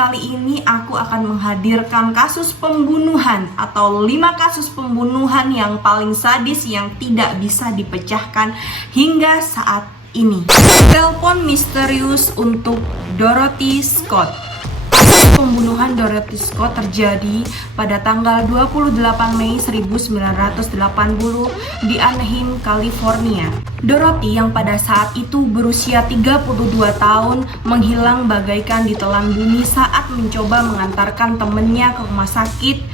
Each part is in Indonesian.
kali ini aku akan menghadirkan kasus pembunuhan atau 5 kasus pembunuhan yang paling sadis yang tidak bisa dipecahkan hingga saat ini. Telepon misterius untuk Dorothy Scott. Pembunuhan Dorothy Scott terjadi pada tanggal 28 Mei 1980 di Anaheim, California. Dorothy yang pada saat itu berusia 32 tahun menghilang bagaikan ditelan bumi saat mencoba mengantarkan temannya ke rumah sakit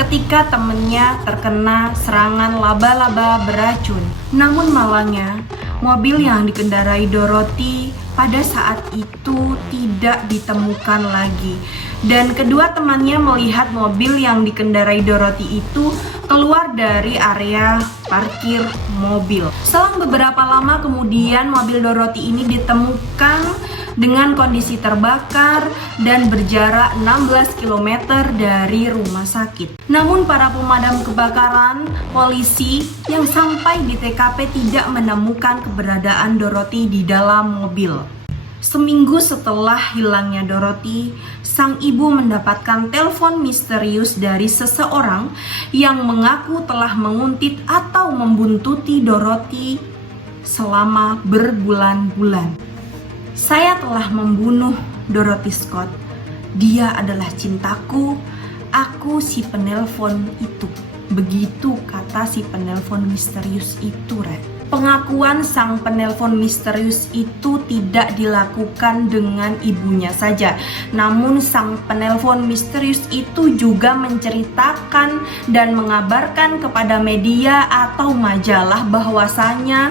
ketika temannya terkena serangan laba-laba beracun. Namun malangnya, mobil yang dikendarai Dorothy pada saat itu tidak ditemukan lagi. Dan kedua temannya melihat mobil yang dikendarai Dorothy itu keluar dari area parkir mobil. Selang beberapa lama kemudian mobil Dorothy ini ditemukan dengan kondisi terbakar dan berjarak 16 km dari rumah sakit. Namun para pemadam kebakaran, polisi yang sampai di TKP tidak menemukan keberadaan Dorothy di dalam mobil. Seminggu setelah hilangnya Dorothy, sang ibu mendapatkan telepon misterius dari seseorang yang mengaku telah menguntit atau membuntuti Dorothy selama berbulan-bulan. Saya telah membunuh Dorothy Scott. Dia adalah cintaku. Aku si penelpon itu. Begitu kata si penelpon misterius itu, Red. Pengakuan sang penelpon misterius itu tidak dilakukan dengan ibunya saja. Namun sang penelpon misterius itu juga menceritakan dan mengabarkan kepada media atau majalah bahwasanya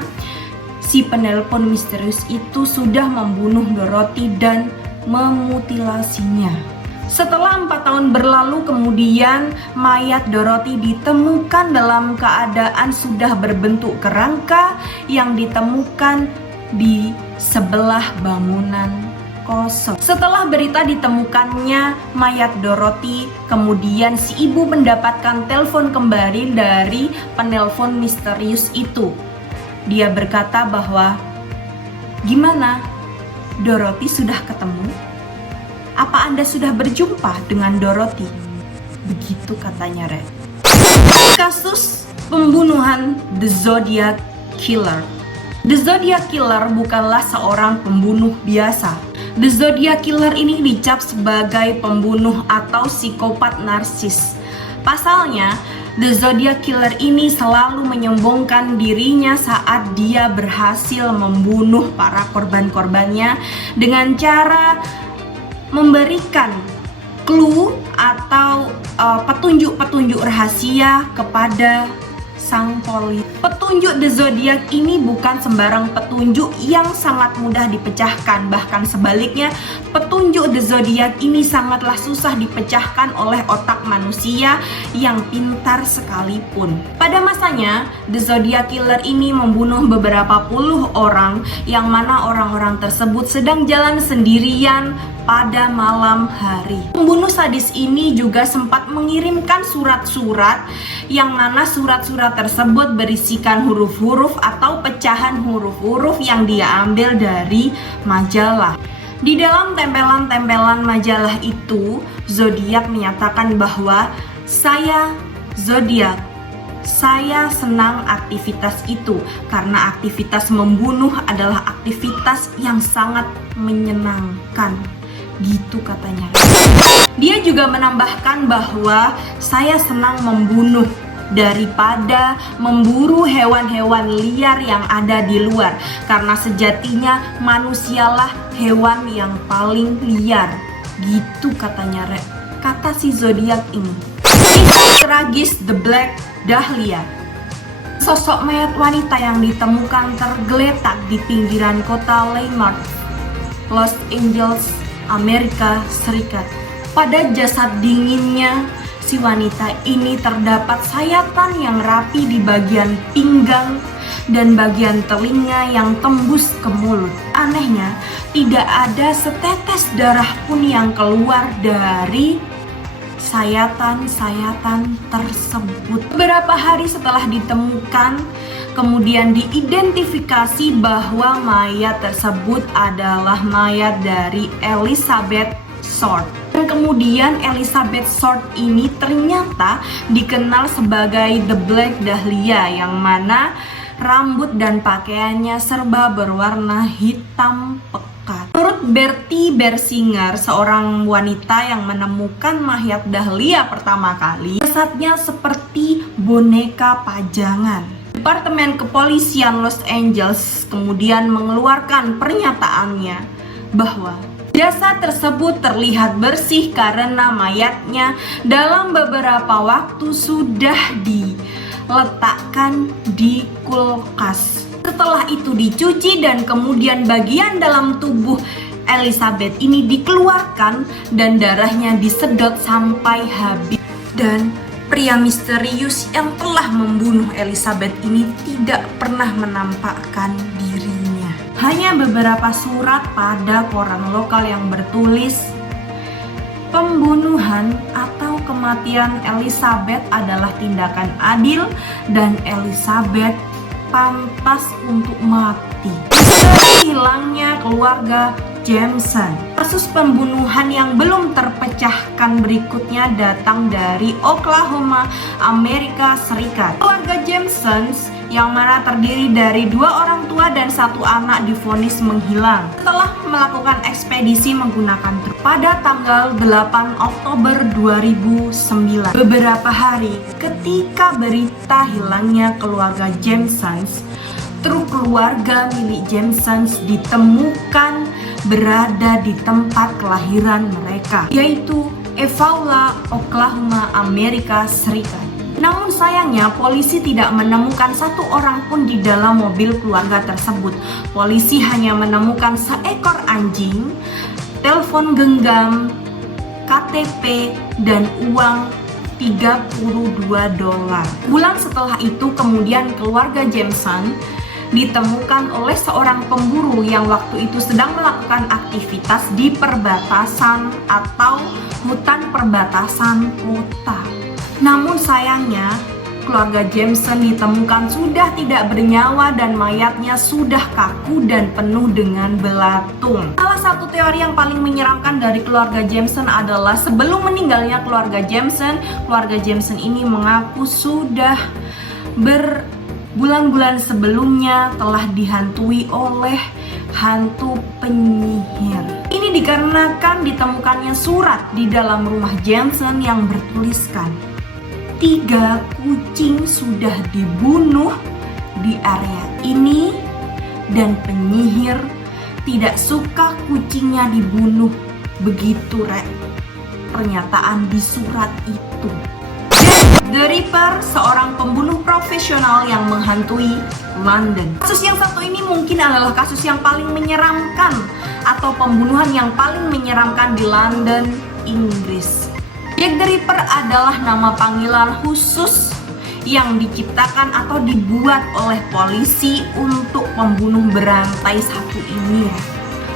si penelpon misterius itu sudah membunuh Dorothy dan memutilasinya. Setelah 4 tahun berlalu kemudian, mayat Dorothy ditemukan dalam keadaan sudah berbentuk kerangka yang ditemukan di sebelah bangunan kosong. Setelah berita ditemukannya mayat Dorothy, kemudian si ibu mendapatkan telepon kembali dari penelpon misterius itu. Dia berkata bahwa, "Gimana? Dorothy sudah ketemu? Apa Anda sudah berjumpa dengan Dorothy?" Begitu katanya, Red. Kasus pembunuhan The Zodiac Killer. The Zodiac Killer bukanlah seorang pembunuh biasa. The Zodiac Killer ini dicap sebagai pembunuh atau psikopat narsis. Pasalnya, The Zodiac Killer ini selalu menyombongkan dirinya saat dia berhasil membunuh para korban-korbannya dengan cara memberikan clue atau petunjuk-petunjuk rahasia kepada sang polisi. Petunjuk The Zodiac ini bukan sembarang petunjuk yang sangat mudah dipecahkan. Bahkan sebaliknya, petunjuk The Zodiac ini sangatlah susah dipecahkan oleh otak manusia yang pintar sekalipun. Pada masanya, The Zodiac Killer ini membunuh beberapa puluh orang, yang mana orang-orang tersebut sedang jalan sendirian pada malam hari. Pembunuh sadis ini juga sempat mengirimkan surat-surat yang mana surat-surat tersebut berisikan huruf-huruf atau pecahan huruf-huruf yang dia ambil dari majalah. Di dalam tempelan-tempelan majalah itu, Zodiac menyatakan bahwa saya Zodiac. Saya senang aktivitas itu karena aktivitas membunuh adalah aktivitas yang sangat menyenangkan. Gitu katanya. Dia juga menambahkan bahwa saya senang membunuh daripada memburu hewan-hewan liar yang ada di luar, karena sejatinya manusialah hewan yang paling liar. Gitu katanya, kata si Zodiac ini. Kisah tragis The Black Dahlia. Sosok mayat wanita yang ditemukan tergeletak di pinggiran kota Leimert, Los Angeles, Amerika Serikat. Pada jasad dinginnya, si wanita ini terdapat sayatan yang rapi di bagian pinggang dan bagian telinga yang tembus ke mulut. Anehnya, tidak ada setetes darah pun yang keluar dari sayatan-sayatan tersebut. Beberapa hari setelah ditemukan, kemudian diidentifikasi bahwa mayat tersebut adalah mayat dari Elizabeth Short. Kemudian Elizabeth Short ini ternyata dikenal sebagai The Black Dahlia, yang mana rambut dan pakaiannya serba berwarna hitam pekat. Menurut Bertie Bersinger, seorang wanita yang menemukan mayat Dahlia pertama kali, jasadnya seperti boneka pajangan. Departemen Kepolisian Los Angeles kemudian mengeluarkan pernyataannya bahwa jasad tersebut terlihat bersih karena mayatnya dalam beberapa waktu sudah diletakkan di kulkas. Setelah itu dicuci dan kemudian bagian dalam tubuh Elizabeth ini dikeluarkan dan darahnya disedot sampai habis. Dan pria misterius yang telah membunuh Elizabeth ini tidak pernah menampakkan dirinya. Hanya beberapa surat pada koran lokal yang bertulis, pembunuhan atau kematian Elizabeth adalah tindakan adil dan Elizabeth pantas untuk mati. Hilangnya keluarga Jameson. Kasus pembunuhan yang belum terpecahkan berikutnya datang dari Oklahoma, Amerika Serikat. Keluarga Jameson yang mana terdiri dari 2 orang tua dan 1 anak divonis menghilang setelah melakukan ekspedisi menggunakan truk pada tanggal 8 Oktober 2009. Beberapa hari ketika berita hilangnya keluarga Jameson, truk keluarga milik Jameson ditemukan berada di tempat kelahiran mereka, yaitu Eufaula, Oklahoma, Amerika Serikat. Namun sayangnya polisi tidak menemukan 1 orang pun di dalam mobil keluarga tersebut. Polisi hanya menemukan seekor anjing, telepon genggam, KTP, dan uang $32. Bulan setelah itu kemudian keluarga Jameson ditemukan oleh seorang pemburu yang waktu itu sedang melakukan aktivitas di perbatasan atau hutan perbatasan kota. Namun sayangnya keluarga Jameson ditemukan sudah tidak bernyawa dan mayatnya sudah kaku dan penuh dengan belatung. Salah satu teori yang paling menyeramkan dari keluarga Jameson adalah sebelum meninggalnya keluarga Jameson ini mengaku sudah berbulan-bulan sebelumnya telah dihantui oleh hantu penyihir. Ini dikarenakan ditemukannya surat di dalam rumah Jameson yang bertuliskan, 3 kucing sudah dibunuh di area ini dan penyihir tidak suka kucingnya dibunuh. Begitu pernyataan di surat itu. The Ripper, seorang pembunuh profesional yang menghantui London. Kasus yang satu ini mungkin adalah kasus yang paling menyeramkan atau pembunuhan yang paling menyeramkan di London, Inggris. Jack the Ripper adalah nama panggilan khusus yang diciptakan atau dibuat oleh polisi untuk pembunuh berantai satu ini.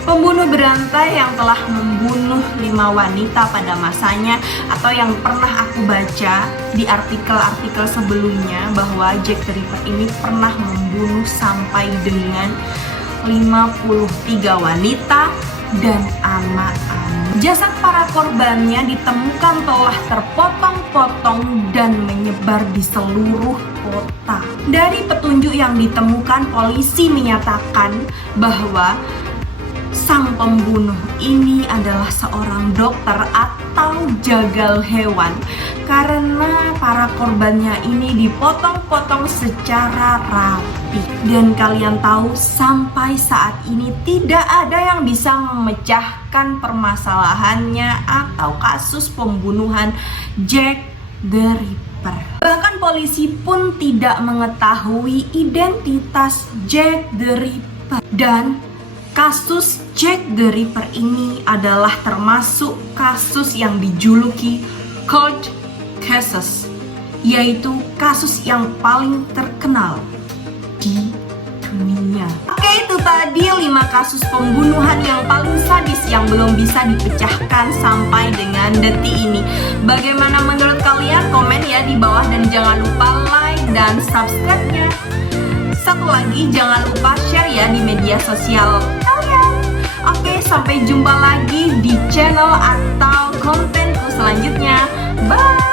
Pembunuh berantai yang telah membunuh 5 wanita pada masanya, atau yang pernah aku baca di artikel-artikel sebelumnya bahwa Jack the Ripper ini pernah membunuh sampai dengan 53 wanita dan anak-anak. Jasad para korbannya ditemukan telah terpotong-potong dan menyebar di seluruh kota. Dari petunjuk yang ditemukan, polisi menyatakan bahwa sang pembunuh ini adalah seorang dokter atau jagal hewan karena para korbannya ini dipotong-potong secara rapi. Dan kalian tahu, sampai saat ini tidak ada yang bisa memecahkan permasalahannya atau kasus pembunuhan Jack the Ripper. Bahkan polisi pun tidak mengetahui identitas Jack the Ripper. Dan kasus Jack the Ripper ini adalah termasuk kasus yang dijuluki cold cases, yaitu kasus yang paling terkenal di dunia. Oke, itu tadi 5 kasus pembunuhan yang paling sadis yang belum bisa dipecahkan sampai dengan detik ini. Bagaimana menurut kalian? Komen ya di bawah dan jangan lupa like dan subscribe-nya. Satu lagi, jangan lupa share ya di media sosial kalian. Oke, sampai jumpa lagi di channel atau kontenku selanjutnya. Bye.